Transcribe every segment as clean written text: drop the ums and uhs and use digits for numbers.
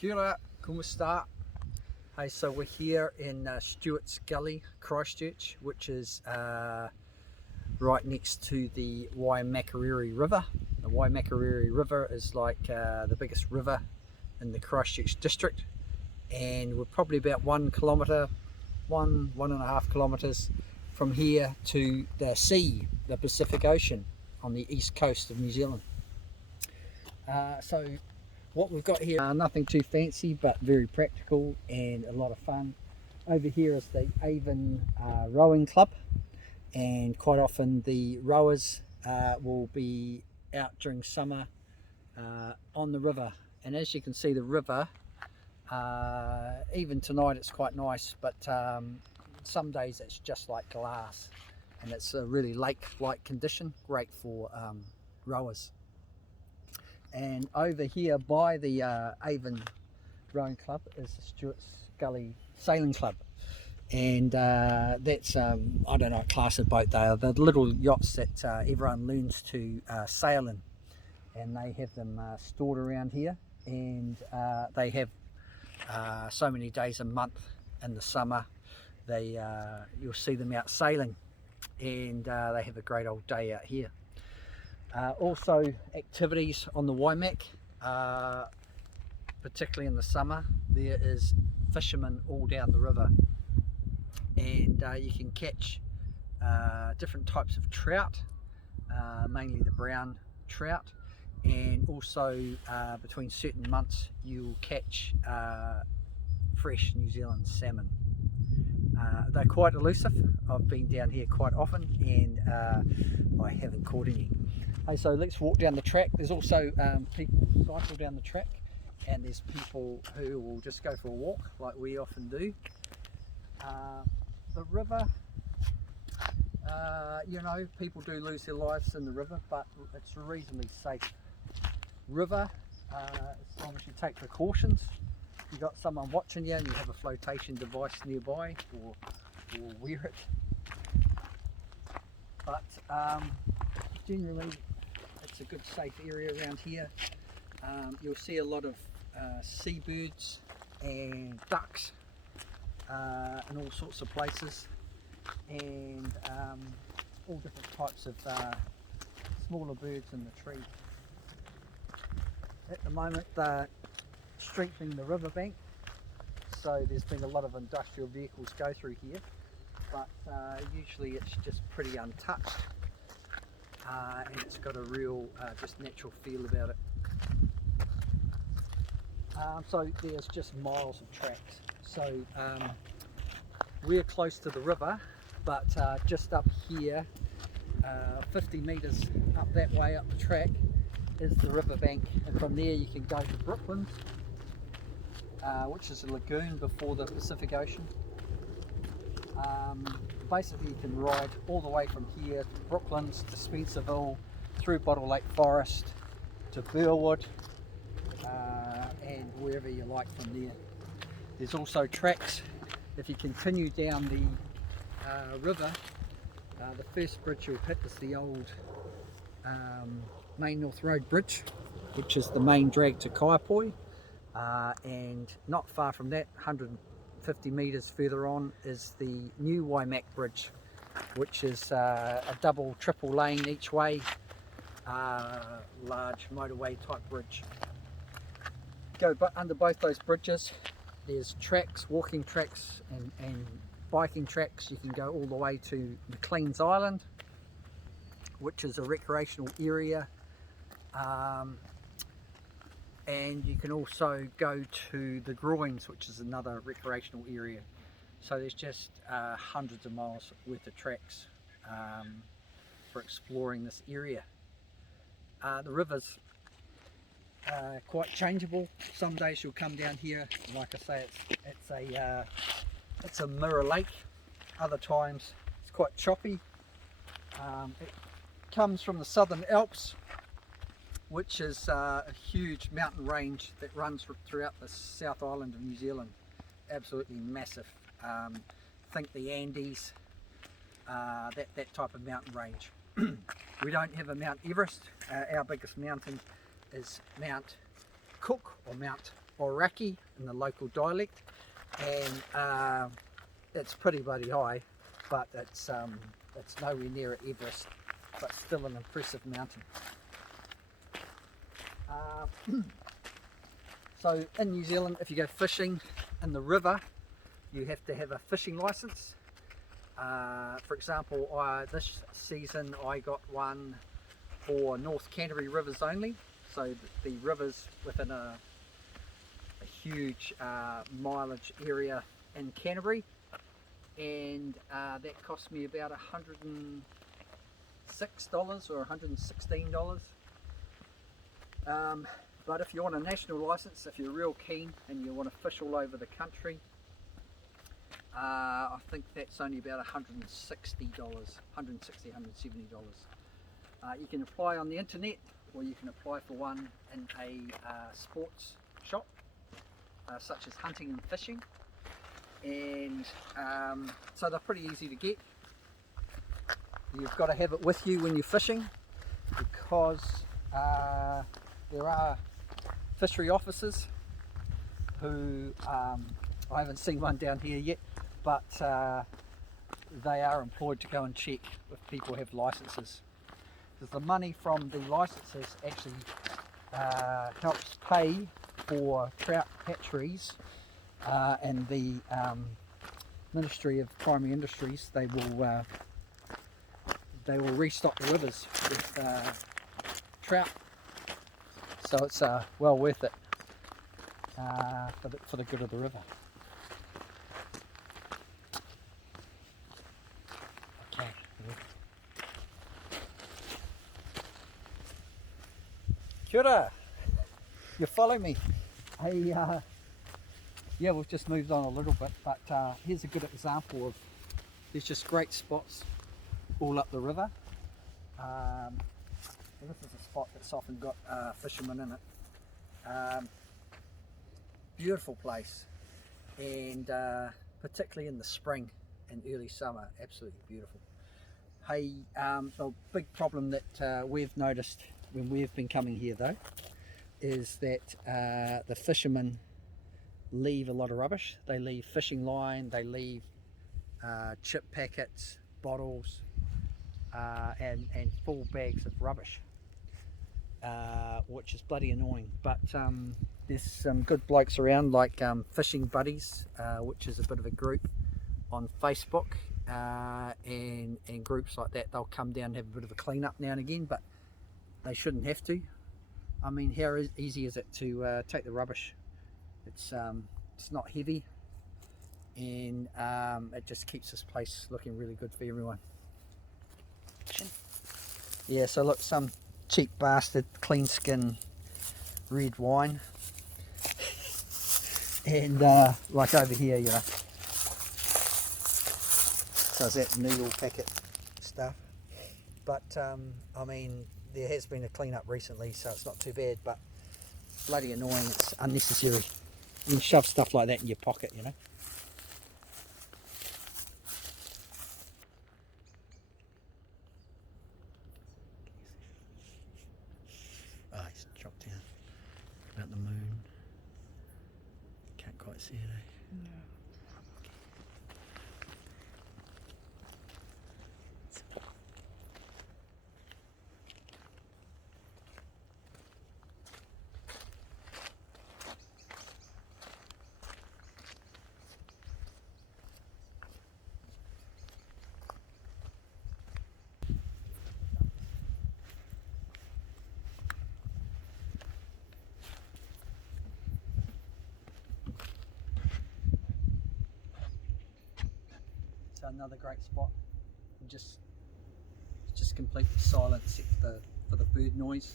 Kia ora, como está? Hey, so we're here in Stewarts, Gully, Christchurch, which is right next to the Waimakariri River. The Waimakariri River is like the biggest river in the Christchurch district, and we're probably about 1 kilometre, one and a half kilometres from here to the sea, the Pacific Ocean on the east coast of New Zealand. So what we've got here, nothing too fancy but very practical and a lot of fun. Over here is the Avon Rowing Club, and quite often the rowers will be out during summer on the river. And as you can see, the river, even tonight it's quite nice, but some days it's just like glass, and it's a really lake-like condition, great for rowers. And over here by the Avon Rowing Club is the Stewarts Gully Sailing Club, and that's I don't know what class of boat they are. The little yachts that everyone learns to sail in, and they have them stored around here, and they have so many days a month in the summer. You'll see them out sailing, and they have a great old day out here. Also activities on the Waimak, particularly in the summer. There is fishermen all down the river, and you can catch different types of trout, mainly the brown trout, and also between certain months you'll catch fresh New Zealand salmon. They're quite elusive. I've been down here quite often, and I haven't caught any. Hey, so let's walk down the track. There's also people who cycle down the track, and there's people who will just go for a walk like we often do. The river, you know, people do lose their lives in the river, but it's a reasonably safe river as long as you take precautions. You've got someone watching you and you have a flotation device nearby, or wear it. But generally it's a good safe area around here. You'll see a lot of seabirds and ducks in all sorts of places, and all different types of smaller birds in the trees. At the moment they're strengthening the riverbank, so there's been a lot of industrial vehicles go through here, but usually it's just pretty untouched, and it's got a real just natural feel about it. So there's just miles of tracks. So we're close to the river, but just up here, 50 metres up that way up the track, is the riverbank, and from there you can go to Brooklands, which is a lagoon before the Pacific Ocean. Basically you can ride all the way from here to Brooklands, to Spencerville, through Bottle Lake Forest, to Burwood, and wherever you like from there. There's also tracks. If you continue down the river, the first bridge you'll hit is the old Main North Road Bridge, which is the main drag to Kaiapoi, and not far from that, 150 metres further on, is the new Waimak Bridge, which is a double, triple lane each way, large motorway type bridge. Go under both those bridges, there's tracks, walking tracks and biking tracks. You can go all the way to McLean's Island, which is a recreational area, and you can also go to the Groins, which is another recreational area. So there's just hundreds of miles worth of tracks for exploring this area. The river's quite changeable. Some days you'll come down here, like I say, it's a mirror lake. Other times it's quite choppy. It comes from the Southern Alps, which is a huge mountain range that runs throughout the South Island of New Zealand. Absolutely massive. Think the Andes, that type of mountain range. We don't have a Mount Everest. Our biggest mountain is Mount Cook, or Mount Oraki in the local dialect, and it's pretty bloody high, but it's nowhere near Everest, but still an impressive mountain. So in New Zealand, if you go fishing in the river, you have to have a fishing license. For example, this season I got one for North Canterbury rivers only, so the rivers within a huge mileage area in Canterbury, and that cost me about $106 or $116. But if you want a national license, if you're real keen and you want to fish all over the country, I think that's only about $160, $170. You can apply on the internet, or you can apply for one in a sports shop, such as hunting and fishing, and so they're pretty easy to get. You've got to have it with you when you're fishing, because there are fishery officers who, I haven't seen one down here yet, but they are employed to go and check if people have licenses, because the money from the licenses actually helps pay for trout hatcheries, and the Ministry of Primary Industries, they will restock the rivers with trout, so it's well worth it for the good of the river. Okay. Kia ora. You follow me? Yeah, we've just moved on a little bit, but here's a good example of, there's just great spots all up the river. This is a spot that's often got fishermen in it. Beautiful place, and particularly in the spring and early summer, absolutely beautiful. Hey, the big problem that we've noticed when we've been coming here though, is that the fishermen leave a lot of rubbish. They leave fishing line, they leave chip packets, bottles, and full bags of rubbish, which is bloody annoying. But there's some good blokes around, like Fishing Buddies, which is a bit of a group on Facebook, and groups like that. They'll come down and have a bit of a clean up now and again, but they shouldn't have to. I mean, how easy is it to take the rubbish? It's not heavy, and it just keeps this place looking really good for everyone. Yeah, so look, some cheap bastard clean skin red wine, and like over here, you know, so it's that noodle packet stuff. But I mean, there has been a clean up recently, so it's not too bad, but bloody annoying. It's unnecessary. You can shove stuff like that in your pocket, you know. Oh, he's dropped down. About the moon. Can't quite see it, eh? No. Another great spot, and just completely silent except for the bird noise.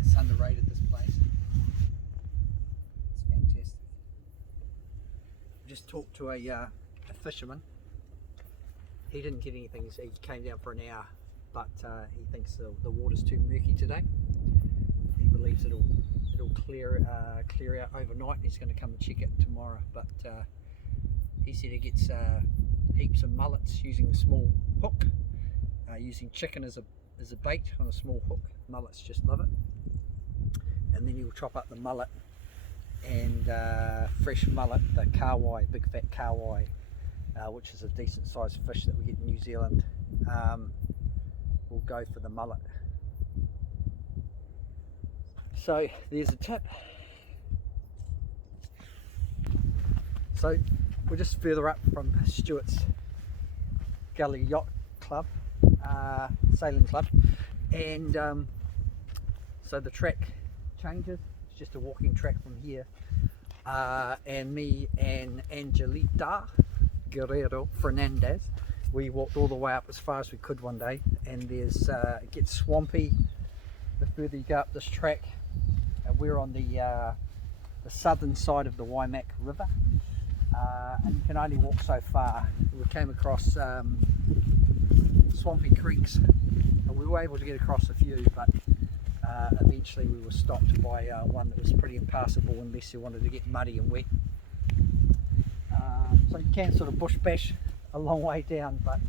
It's underrated, this place. It's fantastic. I just talked to a fisherman. He didn't get anything, so he came down for an hour, but he thinks the water's too murky today. He believes it'll clear out overnight, and he's going to come and check it tomorrow. But he said he gets heaps of mullets using a small hook, using chicken as a bait on a small hook. Mullets just love it. and then you'll chop up the mullet and fresh mullet, the kawai, big fat kawai, which is a decent sized fish that we get in New Zealand. We'll go for the mullet. So there's a tip. So we're just further up from Stewarts Gully Yacht Club, Sailing Club, and so the track changes. It's just a walking track from here, and me and Angelita Guerrero Fernandez, we walked all the way up as far as we could one day, and there's it gets swampy the further you go up this track. And we're on the southern side of the Waimak River, and you can only walk so far. We came across swampy creeks, and we were able to get across a few, but eventually we were stopped by one that was pretty impassable unless you wanted to get muddy and wet. So you can sort of bush bash a long way down, but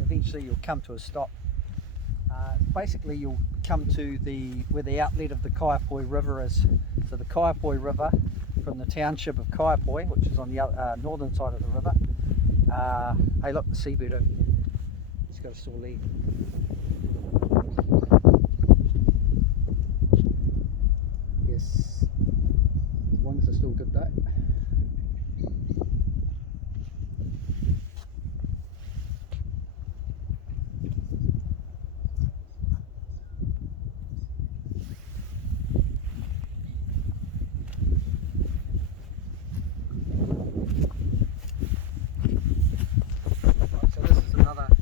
eventually you'll come to a stop. Basically you'll come to where the outlet of the Kaiapoi River is. So the Kaiapoi River, from the township of Kaiapoi, which is on the northern side of the river. Hey look, the seabird, he's got a sore leg. Yes, his wings are still good though.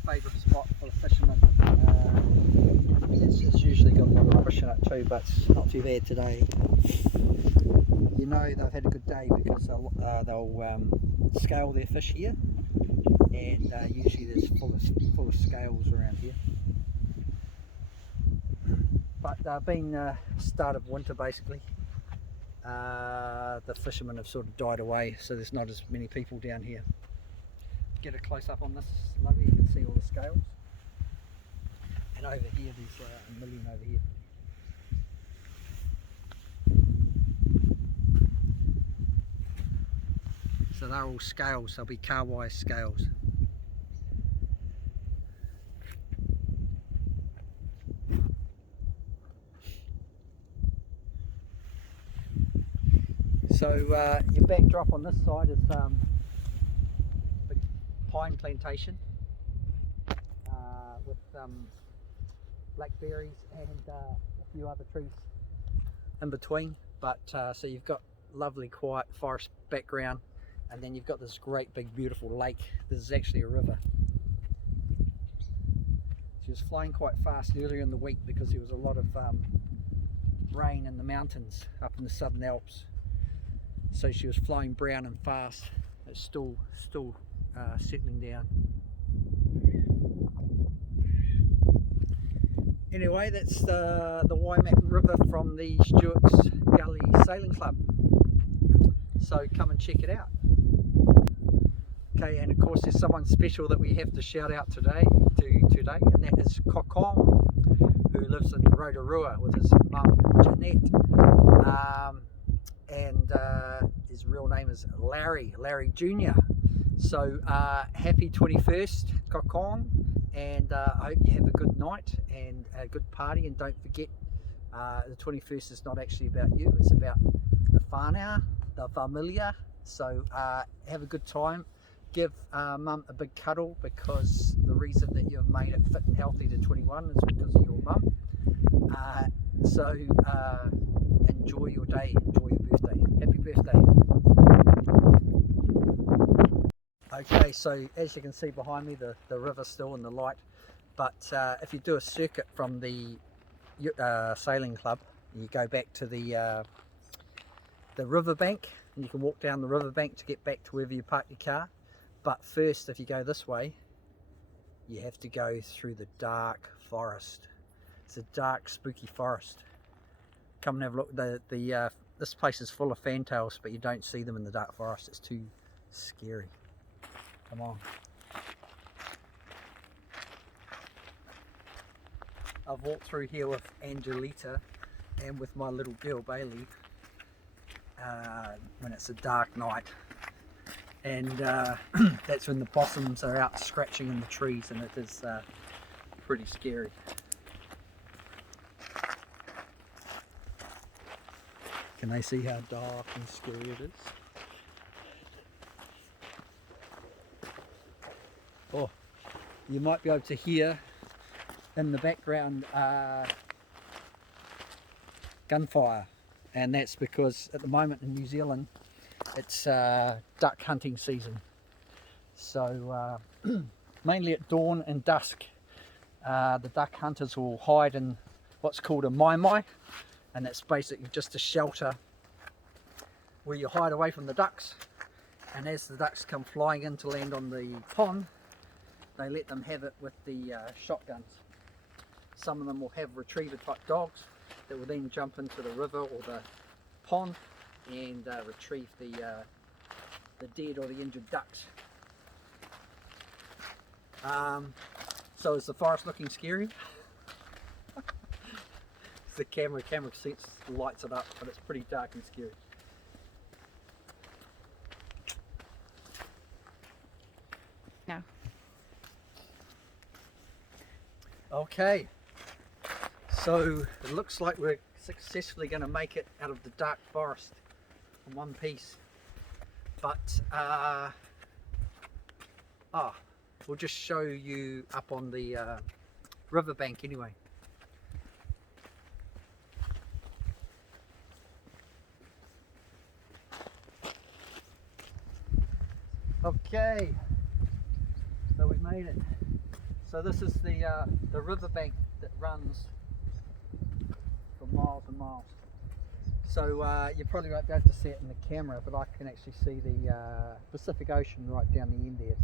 Favourite spot for the fishermen. It's usually got a lot of rubbish in it too, but it's not too bad today. You know they've had a good day because they'll scale their fish here, and usually there's full of scales around here. But being start of winter basically, the fishermen have sort of died away, so there's not as many people down here. Get a close up on this lovely, you can see all the scales, and over here there's a million over here. So they're all scales, they'll be kawai scales. So your backdrop on this side is pine plantation with blackberries and a few other trees in between, but so you've got lovely quiet forest background, and then you've got this great big beautiful lake. This is actually a river. She was flying quite fast earlier in the week because there was a lot of rain in the mountains up in the Southern Alps, so she was flying brown and fast. It's still settling down. Anyway, that's the Waimak River from the Stewarts Gully Sailing Club. So come and check it out. Okay, and of course there's someone special that we have to shout out today, and that is Kokong, who lives in Rotorua with his mum Jeanette, and his real name is Larry Jr. So happy 21st, Kokong, and I hope you have a good night and a good party, and don't forget the 21st is not actually about you, it's about the whānau, the familia. So have a good time. Give mum a big cuddle, because the reason that you've made it fit and healthy to 21 is because of your mum. So enjoy your day, enjoy your birthday. Happy birthday. Okay, so as you can see behind me, the river's still in the light, but if you do a circuit from the sailing club, you go back to the riverbank, and you can walk down the riverbank to get back to wherever you park your car. But first, if you go this way, you have to go through the dark forest. It's a dark, spooky forest. Come and have a look. This place is full of fantails, but you don't see them in the dark forest. It's too scary. Come on. I've walked through here with Angelita and with my little girl Bailey when it's a dark night, and that's when the possums are out scratching in the trees, and it is pretty scary. Can they see how dark and scary it is? Oh, you might be able to hear in the background gunfire, and that's because at the moment in New Zealand it's duck hunting season. So mainly at dawn and dusk, the duck hunters will hide in what's called a mai, and it's basically just a shelter where you hide away from the ducks, and as the ducks come flying in to land on the pond, they let them have it with the shotguns. Some of them will have retriever type dogs that will then jump into the river or the pond and retrieve the dead or the injured ducks. So is the forest looking scary? The camera sense lights it up, but it's pretty dark and scary. No. Okay, so it looks like we're successfully going to make it out of the dark forest in one piece, but we'll just show you up on the riverbank anyway. Okay, so we've made it. So this is the riverbank that runs for miles and miles. So you probably won't be able to see it in the camera, but I can actually see the Pacific Ocean right down the end there.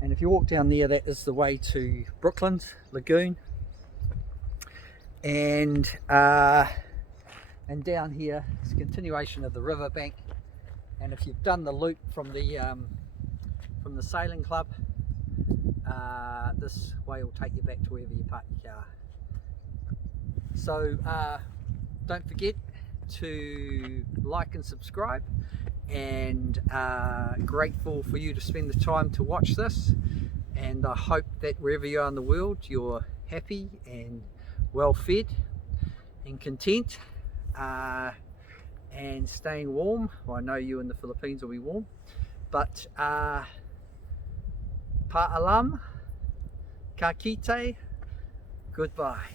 And if you walk down there, that is the way to Brooklands Lagoon. And down here is a continuation of the riverbank. And if you've done the loop from the sailing club, this way will take you back to wherever you park your car. So don't forget to like and subscribe, and grateful for you to spend the time to watch this, and I hope that wherever you are in the world you're happy and well fed and content and staying warm. Well, I know you in the Philippines will be warm, but paalam, ka kite, goodbye.